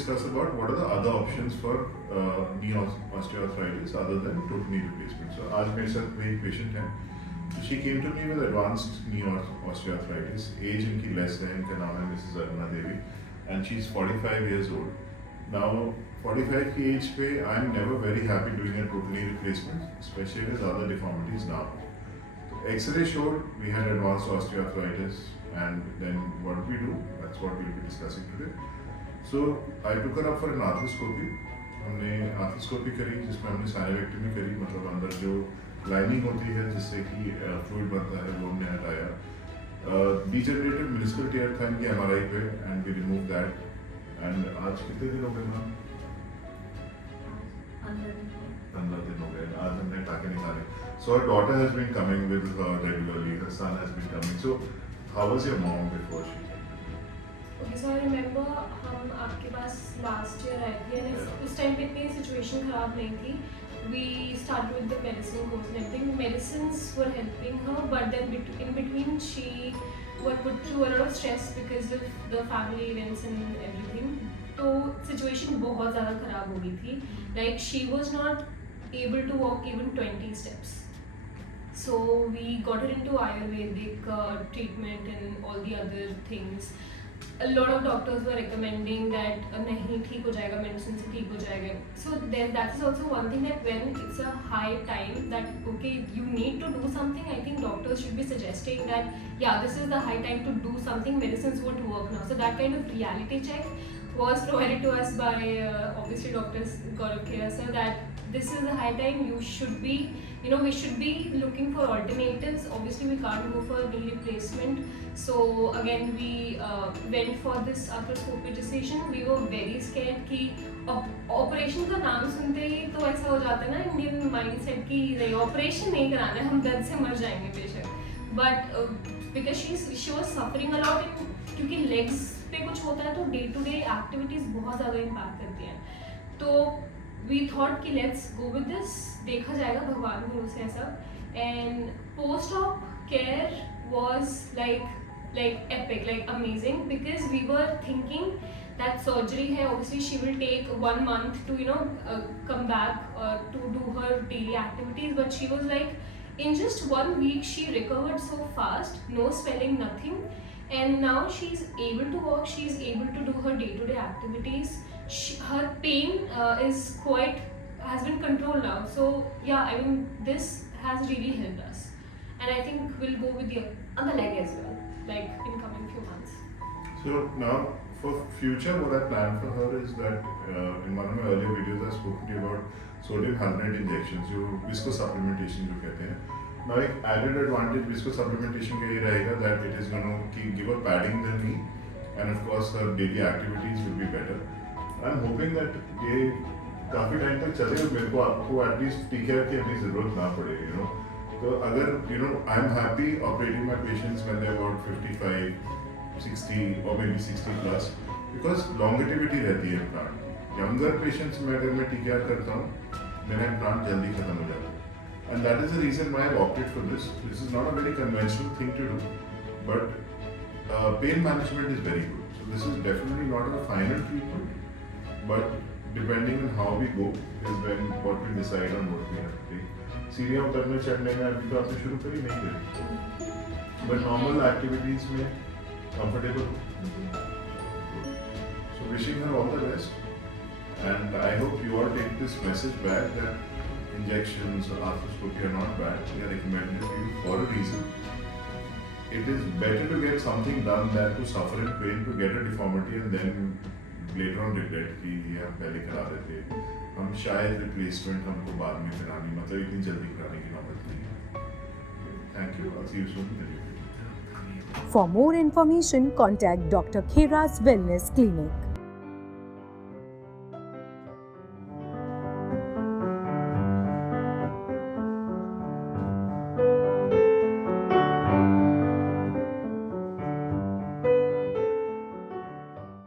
discuss about what are the other options for knee osteoarthritis other than total knee replacement. So आज मेरे साथ कोई patient है. So she came to me with advanced knee osteoarthritis. Age इनकी less है. इनका नाम है Mrs. Aruna Devi, and she's 45 years old. Now 45 की age पे I'm never very happy doing a total knee replacement, especially with other deformities now. X-ray showed we had advanced osteoarthritis, and then what we do? That's what we'll be discussing today. So I took her up for an arthroscopy. हमने arthroscopy करी जिसमें हमने साइनोवेक्टमी करी, मतलब अंदर जो lining होती है जिससे कि फ्लूइड बनता है वो हमने हटाया. डीजनरेटेड मेनिस्कल टियर था इनकी MRI पे, and we remove that. And आज कितने दिन हो गए मैम? 15 दिन हो गए. आज हमने टाके निकाले. So her daughter has been coming with her regularly. Her son has been coming. So how was your mom before she? Okay, so I remember हम आपके पास last year आए थे, and उस टाइम पे इतनी सिचुएशन खराब नहीं थी. We started with the medicine course and everything. Medicines were helping her, but then in between she was put through a lot of stress because of the family events and everything. तो situation बहुत ज़्यादा खराब हो गई थी. Like she was not able to walk even 20 steps. So we got her into Ayurvedic treatment and all the other things. A lot of doctors were recommending that नहीं ठीक हो जाएगा, medicine से ठीक हो जाएगा. So then that is also one thing, that when it's a high time that okay you need to do something, I think doctors should be suggesting that yeah, this is the high time to do something, medicines won't work now. So that kind of reality check was provided to us by obviously Dr. Gaurav Khera sir, that this is the high time, you should be, we should be looking for alternatives. Obviously we can't go for knee replacement. So again we went for this arthroscopy decision. We were very scared कि operation का नाम सुनते ही तो ऐसा हो जाता है ना इंडियन माइंडसेट कि नहीं ऑपरेशन नहीं कराना है, हम दर्द से मर जाएंगे बेशक. But because she was suffering a lot, क्योंकि लेग्स पे कुछ होता है तो डे टू डे एक्टिविटीज बहुत ज़्यादा इम्पैक्ट करती हैं. तो वी थॉट कि लेट्स गो विद दिस, देखा जाएगा भगवान भरोसे ऐसा. And post op care was like epic, like amazing, because we were thinking that surgery hai, obviously she will take 1 month to come back to do her daily activities, but she was like in just 1 week she recovered so fast, no swelling, nothing, and now she's able to walk, she's able to do her day-to-day activities. Her pain has been controlled now. So yeah, I mean this has really helped us, and I think we'll go with the other leg as well, like in coming few months. So now for future, what I plan for her is that in one of my earlier videos I spoke to you about sodium halonate injections, जो viscous supplementation जो कहते हैं. Now एक added advantage viscous supplementation का ये रहेगा that it is going to give her padding the knee, and of course her daily activities will be better. I'm hoping that ये काफ़ी टाइम तक चले और मेरे को आपको एटलीस्ट टीकेयर की अपनी ज़रूरत ना पड़े, तो अगर I am happy operating my patients when they are about 55, 60 और maybe 60 plus, because longevity रहती है इम्प्लांट की. यंगर पेशेंट्स में अगर मैं टीकेआर करता हूँ मेरा इम्प्लांट जल्दी खत्म हो जाता है, and that is the reason why I have opted for this. This is not a very conventional thing to do, but pain management is very good. So this is definitely not a final treatment, but depending on how we go is when what we decide on what we have to take. सीढ़ियाँ उतरने चढ़ने में अभी तो आपने शुरू करी नहीं करी, but normal activities में comfortable. So wishing her all the best, and I hope you all take this message back that injections or arthroscopy are not bad. They are recommended to you for a reason. It is better to get something done than to suffer in pain to get a deformity and then later on regret कि ये हम पहले करा देते, हम शायद replacement हमको बाद में करानी, मतलब इतनी जल्दी कराने की नौबत नहीं है. Thank you. I'll see you soon in the video. For more information, contact Dr. Khera's Wellness Clinic.